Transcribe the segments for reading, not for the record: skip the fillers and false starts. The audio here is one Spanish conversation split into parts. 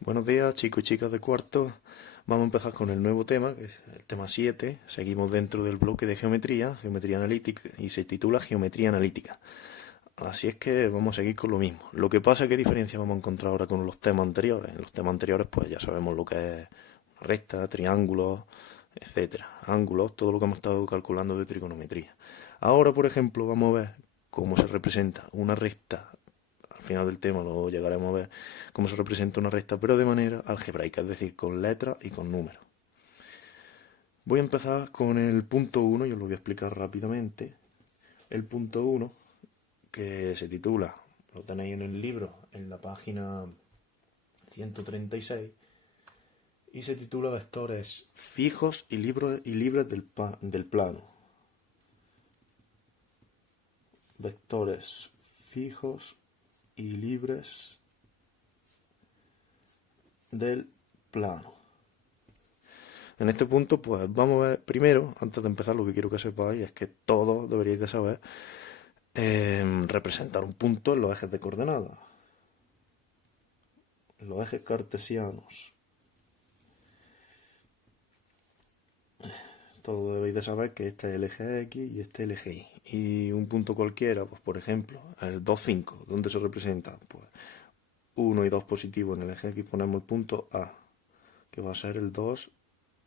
Buenos días, chicos y chicas de cuarto. Vamos a empezar con el nuevo tema, que es el tema 7. Seguimos dentro del bloque de geometría analítica, y se titula Geometría analítica. Así es que vamos a seguir con lo mismo. Lo que pasa es que diferencia vamos a encontrar ahora con los temas anteriores. En los temas anteriores pues ya sabemos lo que es recta, triángulos, etcétera, ángulos, todo lo que hemos estado calculando de trigonometría. Ahora, por ejemplo, vamos a ver cómo se representa una recta. Al final del tema lo llegaremos a ver cómo se representa una recta, pero de manera algebraica, es decir, con letras y con números. Voy a empezar con el punto 1 y os lo voy a explicar rápidamente. El punto 1, que se titula, lo tenéis en el libro, en la página 136, y se titula Vectores fijos y libres del plano. Vectores fijos y libres del plano. En este punto, pues vamos a ver, primero, antes de empezar, lo que quiero que sepáis es que todos deberíais de saber representar un punto en los ejes de coordenadas. En los ejes cartesianos. Todos debéis de saber que este es el eje X y este es el eje Y. Y un punto cualquiera, pues por ejemplo, el 2, 5, ¿dónde se representa? Pues 1 y 2 positivos en el eje X ponemos el punto A, que va a ser el 2,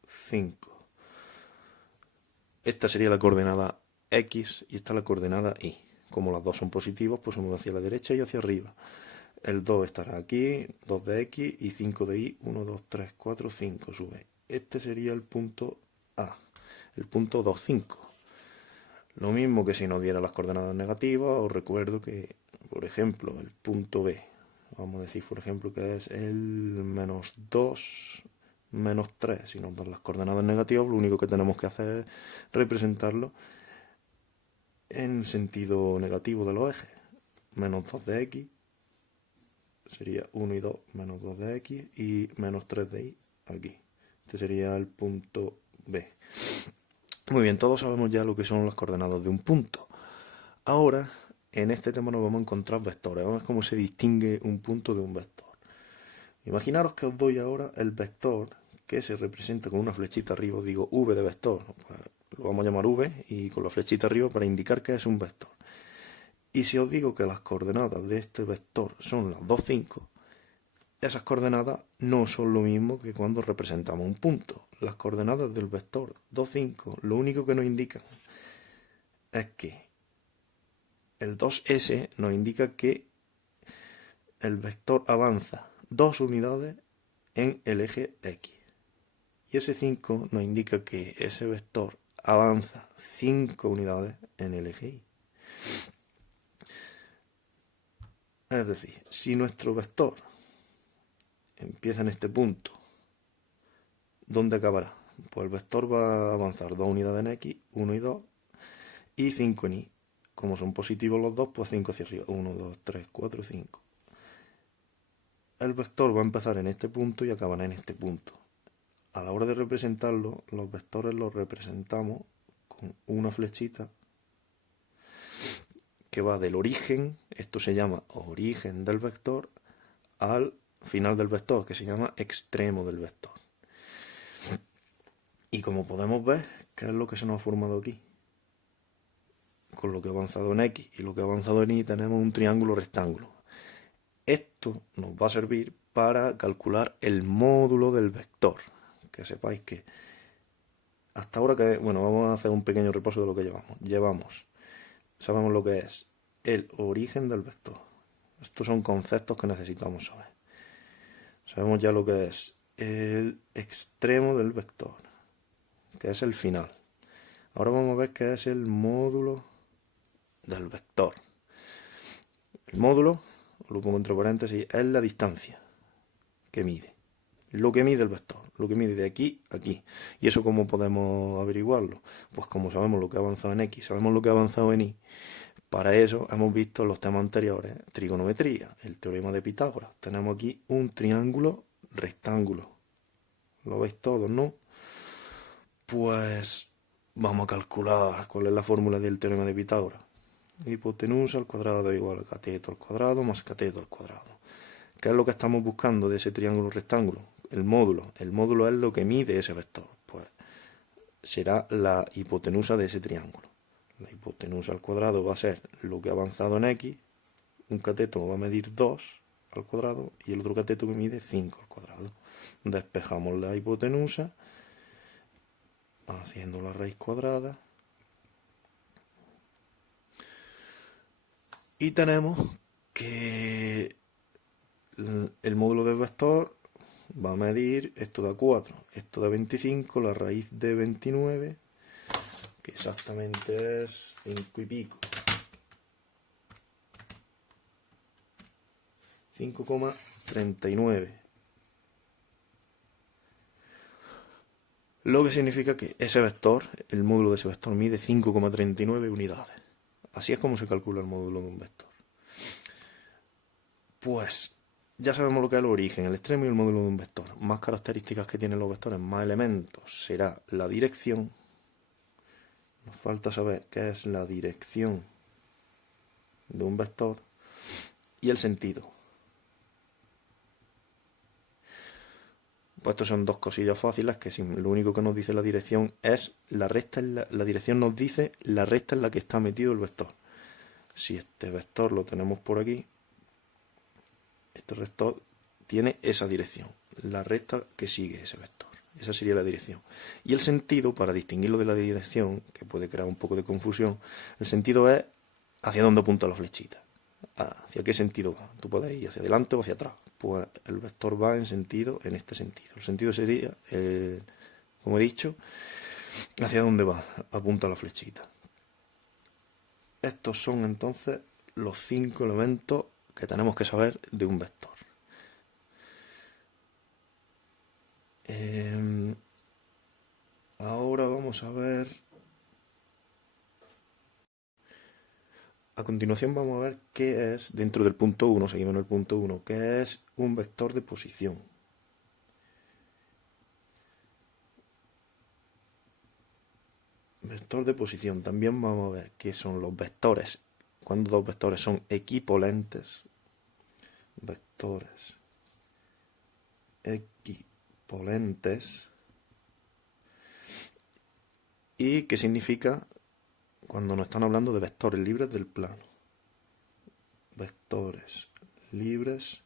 5. Esta sería la coordenada X y esta la coordenada Y. Como las dos son positivos, pues se mueve hacia la derecha y hacia arriba. El 2 estará aquí, 2 de X y 5 de Y, 1, 2, 3, 4, 5, sube. Este sería el punto A, el punto 2, 5. Lo mismo que si nos diera las coordenadas negativas, os recuerdo que, por ejemplo, el punto B, vamos a decir, por ejemplo, que es el menos 2, menos 3. Si nos dan las coordenadas negativas, lo único que tenemos que hacer es representarlo en sentido negativo de los ejes. Menos 2 de X sería 1 y 2 menos 2 de X y menos 3 de Y aquí. Este sería el punto B. Muy bien, todos sabemos ya lo que son las coordenadas de un punto. Ahora, en este tema nos vamos a encontrar vectores. Vamos a ver cómo se distingue un punto de un vector. Imaginaros que os doy ahora el vector que se representa con una flechita arriba. Os digo V de vector. Pues lo vamos a llamar V y con la flechita arriba para indicar que es un vector. Y si os digo que las coordenadas de este vector son las 2, 5, esas coordenadas no son lo mismo que cuando representamos un punto. Las coordenadas del vector 2, 5, lo único que nos indican es que el 2S nos indica que el vector avanza 2 unidades en el eje X. Y ese 5 nos indica que ese vector avanza 5 unidades en el eje Y. Es decir, si nuestro vector empieza en este punto, ¿dónde acabará? Pues el vector va a avanzar 2 unidades en X, 1 y 2, y 5 en Y. Como son positivos los dos, pues 5 hacia arriba. 1, 2, 3, 4, 5. El vector va a empezar en este punto y acabará en este punto. A la hora de representarlo, los vectores los representamos con una flechita que va del origen, esto se llama origen del vector, al final del vector, que se llama extremo del vector. Y como podemos ver, ¿qué es lo que se nos ha formado aquí? Con lo que ha avanzado en X y lo que ha avanzado en Y tenemos un triángulo rectángulo. Esto nos va a servir para calcular el módulo del vector. Que sepáis que hasta ahora vamos a hacer un pequeño repaso de lo que llevamos. Sabemos lo que es el origen del vector. Estos son conceptos que necesitamos saber. Sabemos ya lo que es el extremo del vector, que es el final. Ahora vamos a ver qué es el módulo del vector. El módulo, lo pongo entre paréntesis, es la distancia que mide. Lo que mide el vector, lo que mide de aquí a aquí. ¿Y eso cómo podemos averiguarlo? Pues como sabemos lo que ha avanzado en X, sabemos lo que ha avanzado en Y. Para eso hemos visto en los temas anteriores trigonometría, el teorema de Pitágoras. Tenemos aquí un triángulo rectángulo. ¿Lo veis todos, no? Pues vamos a calcular cuál es la fórmula del teorema de Pitágoras. Hipotenusa al cuadrado igual a cateto al cuadrado más cateto al cuadrado. ¿Qué es lo que estamos buscando de ese triángulo rectángulo? El módulo. El módulo es lo que mide ese vector. Pues será la hipotenusa de ese triángulo. La hipotenusa al cuadrado va a ser lo que ha avanzado en X. Un cateto va a medir 2 al cuadrado y el otro cateto que mide 5 al cuadrado. Despejamos la hipotenusa haciendo la raíz cuadrada. Y tenemos que el módulo del vector va a medir, esto da 4, esto da 25, la raíz de 29, que exactamente es 5 y pico. 5,39. Lo que significa que ese vector, el módulo de ese vector, mide 5,39 unidades. Así es como se calcula el módulo de un vector. Pues ya sabemos lo que es el origen, el extremo y el módulo de un vector. Más características que tienen los vectores, más elementos, será la dirección. Nos falta saber qué es la dirección de un vector y el sentido. Pues estos son dos cosillas fáciles que lo único que nos dice la dirección es la recta. La dirección nos dice la recta en la que está metido el vector. Si este vector lo tenemos por aquí, este vector tiene esa dirección, la recta que sigue ese vector. Esa sería la dirección. Y el sentido, para distinguirlo de la dirección, que puede crear un poco de confusión, el sentido es hacia dónde apunta la flechita. ¿Hacia qué sentido va? Tú puedes ir hacia adelante o hacia atrás. Pues el vector va en este sentido. El sentido sería, como he dicho, hacia dónde va, apunta la flechita. Estos son entonces los 5 elementos que tenemos que saber de un vector. Ahora vamos a ver. A continuación vamos a ver qué es, dentro del punto 1, seguimos en el punto 1, qué es un vector de posición. Vector de posición. También vamos a ver qué son los vectores. Cuando dos vectores son equipolentes. Vectores equipolentes. ¿Y qué significa cuando nos están hablando de vectores libres del plano? Vectores libres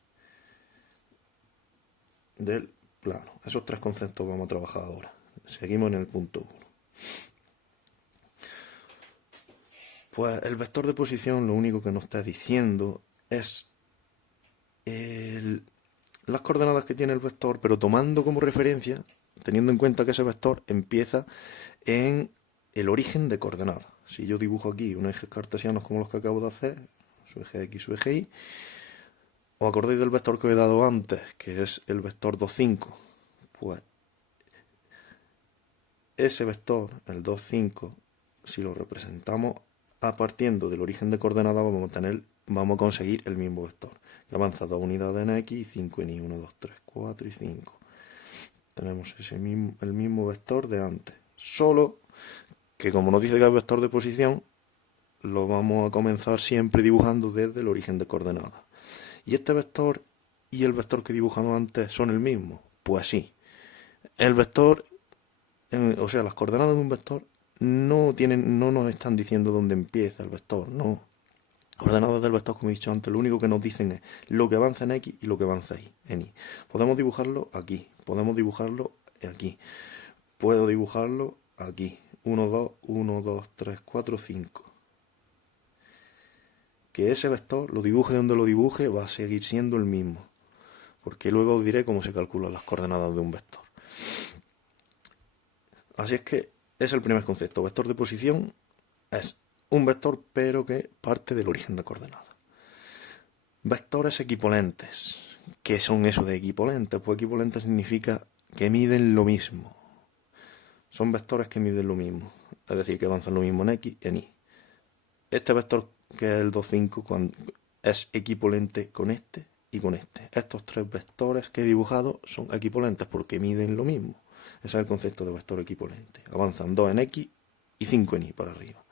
del plano. Esos tres conceptos vamos a trabajar ahora. Seguimos en el punto 1. Pues el vector de posición lo único que nos está diciendo es las coordenadas que tiene el vector, pero tomando como referencia, teniendo en cuenta que ese vector empieza en el origen de coordenadas. Si yo dibujo aquí un eje cartesiano como los que acabo de hacer, su eje X, su eje Y, ¿os acordáis del vector que os he dado antes, que es el vector 2, 5? Pues ese vector, el 2, 5, si lo representamos partiendo del origen de coordenadas, vamos a conseguir el mismo vector, que avanza 2 unidades en X y 5 en Y, 1, 2, 3, 4 y 5. Tenemos el mismo vector de antes, solo que como nos dice que es vector de posición, lo vamos a comenzar siempre dibujando desde el origen de coordenadas. ¿Y este vector y el vector que he dibujado antes son el mismo? Pues sí. El vector, o sea, las coordenadas de un vector no nos están diciendo dónde empieza el vector, no. Coordenadas del vector, como he dicho antes, lo único que nos dicen es lo que avanza en X y lo que avanza en Y. Podemos dibujarlo aquí, podemos dibujarlo aquí, puedo dibujarlo aquí. 1, 2, 1, 2, 3, 4, 5. Que ese vector, lo dibuje donde lo dibuje, va a seguir siendo el mismo. Porque luego os diré cómo se calculan las coordenadas de un vector. Así es que es el primer concepto. Vector de posición es un vector, pero que parte del origen de coordenadas. Vectores equipolentes. ¿Qué son eso de equipolentes? Pues equipolentes significa que miden lo mismo. Son vectores que miden lo mismo. Es decir, que avanzan lo mismo en X y en Y. Este vector, que es el 2, 5, es equipolente con este y con este. Estos tres vectores que he dibujado son equipolentes porque miden lo mismo. Ese es el concepto de vector equipolente. Avanzan 2 en X y 5 en Y para arriba.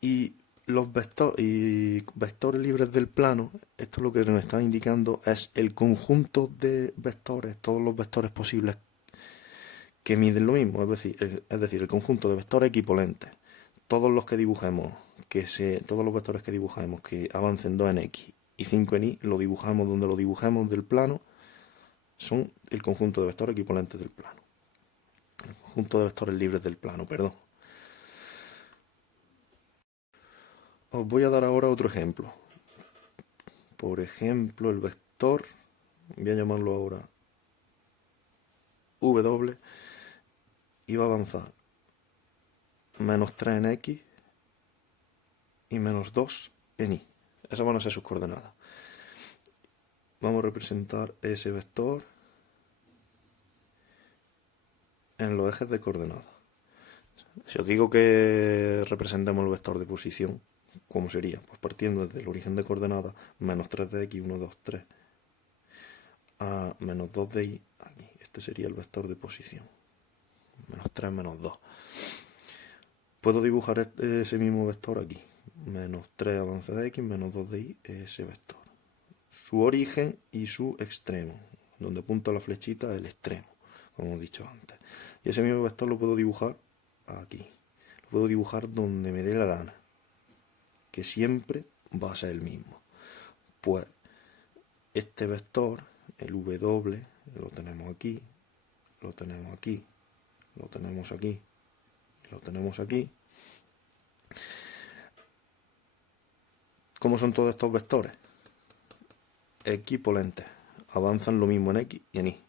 Y los vectores libres del plano, esto lo que nos está indicando es el conjunto de vectores, todos los vectores posibles que miden lo mismo, es decir, el conjunto de vectores equipolentes. Todos los todos los vectores que dibujemos que avancen 2 en X y 5 en Y, lo dibujamos donde lo dibujemos del plano, son el conjunto de vectores equipolentes del plano. El conjunto de vectores libres del plano, perdón. Os voy a dar ahora otro ejemplo. Por ejemplo, el vector, voy a llamarlo ahora W, y va a avanzar menos 3 en X y menos 2 en Y. Esas van a ser sus coordenadas. Vamos a representar ese vector en los ejes de coordenadas. Si os digo que representemos el vector de posición, ¿cómo sería? Pues partiendo desde el origen de coordenadas, menos 3 de X, 1, 2, 3, a menos 2 de Y, aquí. Este sería el vector de posición. Menos 3, menos 2. Puedo dibujar ese mismo vector aquí. Menos 3 avance de X, menos 2 de Y, ese vector. Su origen y su extremo. Donde apunta la flechita, el extremo, como hemos dicho antes. Y ese mismo vector lo puedo dibujar aquí. Lo puedo dibujar donde me dé la gana, que siempre va a ser el mismo. Pues este vector, el W, lo tenemos aquí, lo tenemos aquí, lo tenemos aquí, lo tenemos aquí. ¿Cómo son todos estos vectores? Equipolentes, avanzan lo mismo en X y en Y.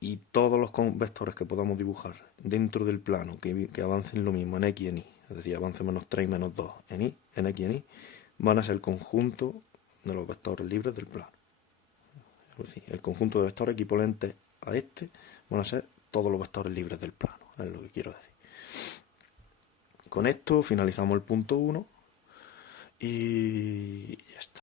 Y todos los vectores que podamos dibujar dentro del plano que avancen lo mismo en X y en Y, es decir, avance menos 3 y menos 2 en Y, en X y en Y, van a ser el conjunto de los vectores libres del plano. Es decir, el conjunto de vectores equipolentes a este van a ser todos los vectores libres del plano, es lo que quiero decir. Con esto finalizamos el punto 1 y ya está.